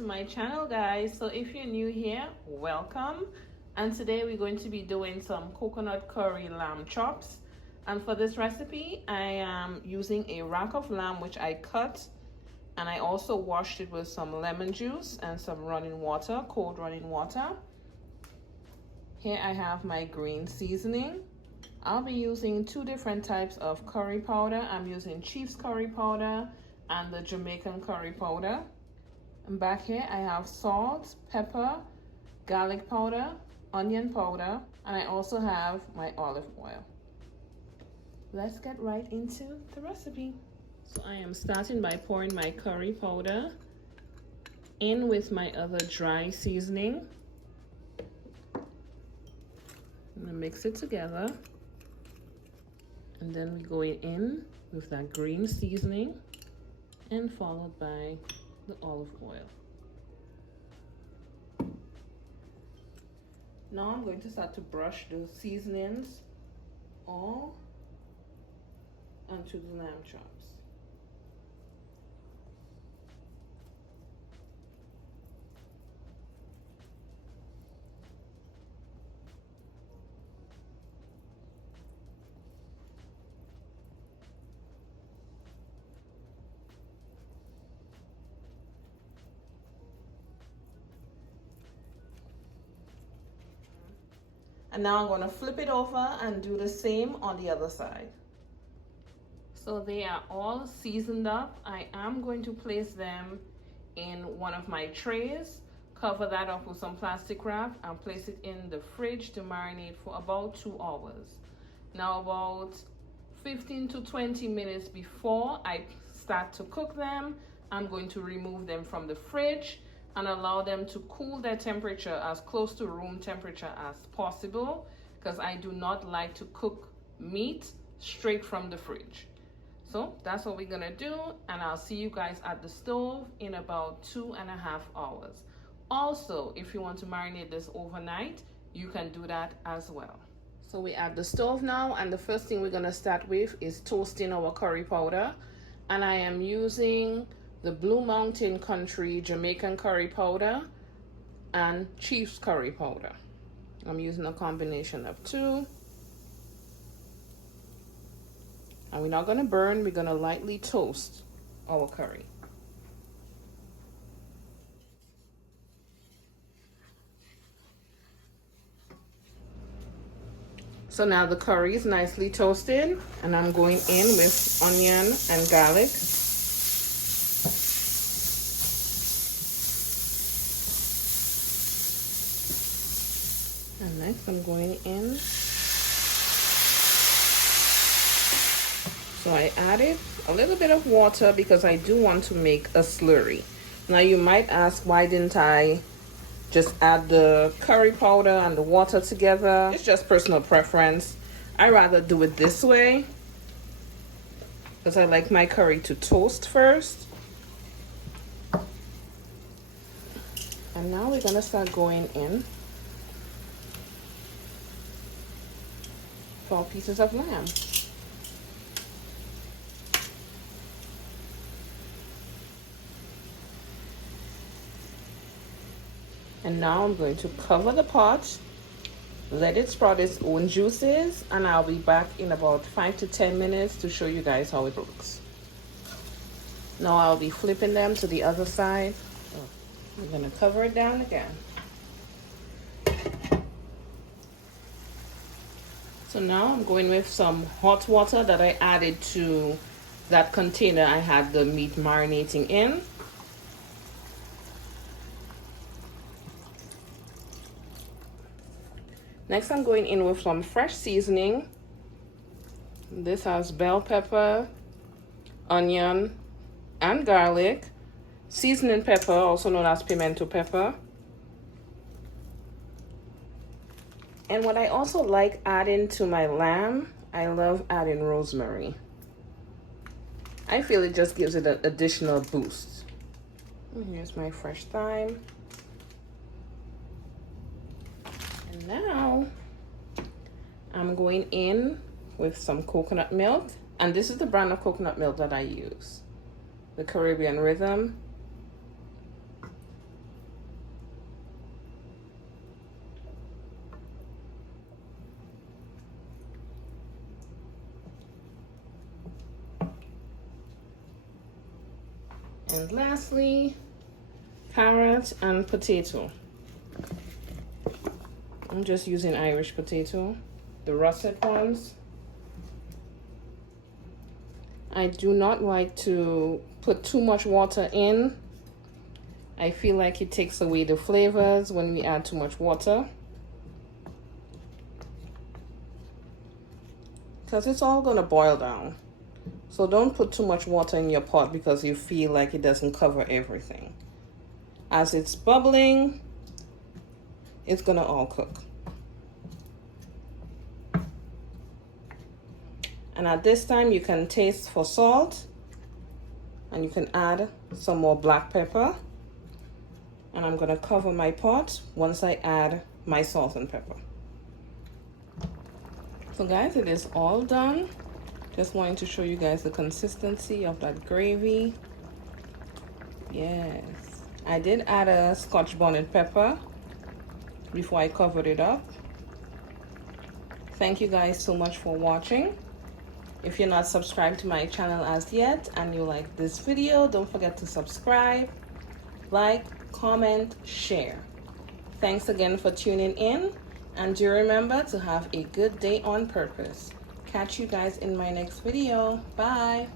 to my channel, guys. So if you're new here, welcome. And today we're going to be doing some coconut curry lamb chops. And for this recipe, I am using a rack of lamb which I cut, and I also washed it with some lemon juice and some running water, cold running water. Here I have my green seasoning. I'll be using two different types of curry powder. I'm using Chief's curry powder and the Jamaican curry powder. And back here I have salt, pepper, garlic powder, onion powder, and I also have my olive oil. Let's get right into the recipe. So I am starting by pouring my curry powder in with my other dry seasoning. I'm gonna mix it together. And then we go in with that green seasoning and followed by the olive oil. Now I'm going to start to brush the seasonings all onto the lamb chops. And now I'm going to flip it over and do the same on the other side. So they are all seasoned up. I am going to place them in one of my trays, cover that up with some plastic wrap, and place it in the fridge to marinate for about 2 hours. Now about 15 to 20 minutes before I start to cook them, I'm going to remove them from the fridge and allow them to cool their temperature as close to room temperature as possible, because I do not like to cook meat straight from the fridge. So that's what we're gonna do, and I'll see you guys at the stove in about 2.5 hours. Also, if you want to marinate this overnight, you can do that as well. So we're at the stove now, and the first thing we're gonna start with is toasting our curry powder, and I am using the Blue Mountain Country Jamaican curry powder and Chief's curry powder. I'm using a combination of two. And we're not gonna burn, we're gonna lightly toast our curry. So now the curry is nicely toasted, and I'm going in with onion and garlic. And next I'm going in. So I added a little bit of water because I do want to make a slurry. Now you might ask, why didn't I just add the curry powder and the water together? It's just personal preference. I rather do it this way because I like my curry to toast first. And now we're gonna start going in 12 pieces of lamb. And now I'm going to cover the pot, let it sprout its own juices, and I'll be back in about 5 to 10 minutes to show you guys how it looks. Now I'll be flipping them to the other side. I'm gonna cover it down again. So now I'm going with some hot water that I added to that container I had the meat marinating in. Next I'm going in with some fresh seasoning. This has bell pepper, onion, and garlic. Seasoning pepper, also known as pimento pepper. And what I also like adding to my lamb, I love adding rosemary. I feel it just gives it an additional boost. And here's my fresh thyme. And now I'm going in with some coconut milk. And this is the brand of coconut milk that I use, the Caribbean Rhythm. And lastly, carrot and potato. I'm just using Irish potato, the russet ones. I do not like to put too much water in. I feel like it takes away the flavors when we add too much water, because it's all gonna boil down. So don't put too much water in your pot because you feel like it doesn't cover everything. As it's bubbling, it's gonna all cook. And at this time you can taste for salt, and you can add some more black pepper. And I'm gonna cover my pot once I add my salt and pepper. So guys, it is all done. Just wanting to show you guys the consistency of that gravy. Yes, I did add a Scotch bonnet pepper before I covered it up. Thank you guys so much for watching. If you're not subscribed to my channel as yet and you like this video, don't forget to subscribe, like, comment, share. Thanks again for tuning in, and do remember to have a good day on purpose. Catch you guys in my next video. Bye.